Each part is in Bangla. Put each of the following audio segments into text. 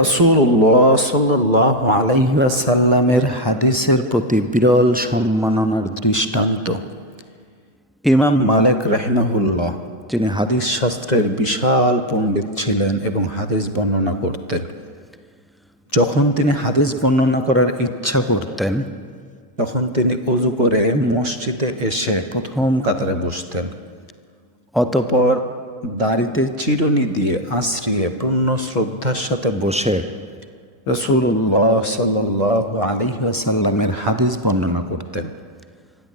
রাসূলুল্লাহ সাল্লাল্লাহু আলাইহি ওয়াসাল্লামের হাদিসের প্রতি বিরল সম্মাননার দৃষ্টান্ত। ইমাম মালিক রাহিমাহুল্লাহ, যিনি হাদিস শাস্ত্রের বিশাল পণ্ডিত ছিলেন এবং হাদিস বর্ণনা করতেন, যখন তিনি হাদিস বর্ণনা করার ইচ্ছা করতেন তখন তিনি ওযু করে মসজিদে এসে প্রথম কাতারে বসতেন। অতঃপর দাড়িতে চিরুনি দিয়ে আশ্রিয়ে পূর্ণ শ্রদ্ধার সাথে বসে রাসূলুল্লাহ সাল্লাল্লাহু আলাইহি ওয়াসাল্লামের হাদিস বর্ণনা করতেন।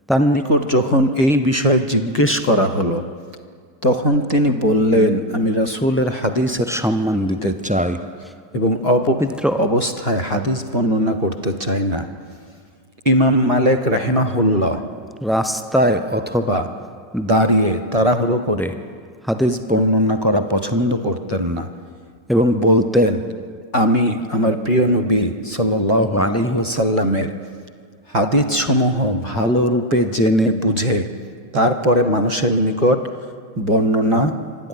তার নিকট যখন এই বিষয়ে জিজ্ঞেস করা হলো তখন তিনি বললেন, আমি রাসূলের হাদিসের সম্মান দিতে চাই এবং অপবিত্র অবস্থায় হাদিস বর্ণনা করতে চাই না। ইমাম মালিক রাহিমাহুল্লাহ রাস্তায় অথবা দাঁড়িয়ে তাড়াহুড়ো করে হাদিস বর্ণনা করা পছন্দ করতেন না এবং বলতেন, আমি আমার প্রিয় নবী সাল্লাল্লাহু আলাইহি ওয়াসাল্লামের হাদিসসমূহ ভালো রূপে জেনে বুঝে তারপরে মানুষের নিকট বর্ণনা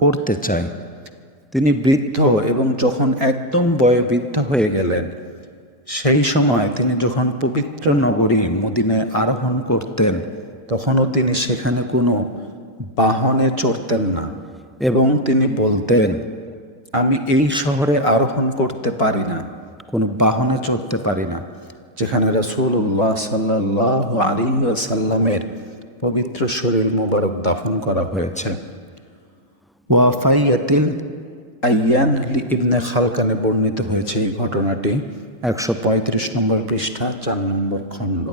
করতে চাই। তিনি বৃদ্ধ এবং যখন একদম বয়োবৃদ্ধ হয়ে গেলেন সেই সময় তিনি যখন পবিত্র নগরী মদিনায় আরোহণ করতেন তখনও তিনি সেখানে কোনো বাহনে চড়তেন না এবং তিনি বলতেন, আমি এই শহরে আরোহণ করতে পারি না, কোনো বাহনে চড়তে পারি না যেখানে রাসূলুল্লাহ সাল্লাল্লাহু আলাইহি ওয়াসাল্লামের পবিত্র শরীর মোবারক দাফন করা হয়েছে। ওয়াফাইয়াতিল আইয়ান ইবনে খালকানে বর্ণিত হয়েছে এই ঘটনাটি 135 নম্বর পৃষ্ঠা 4 নম্বর খণ্ড।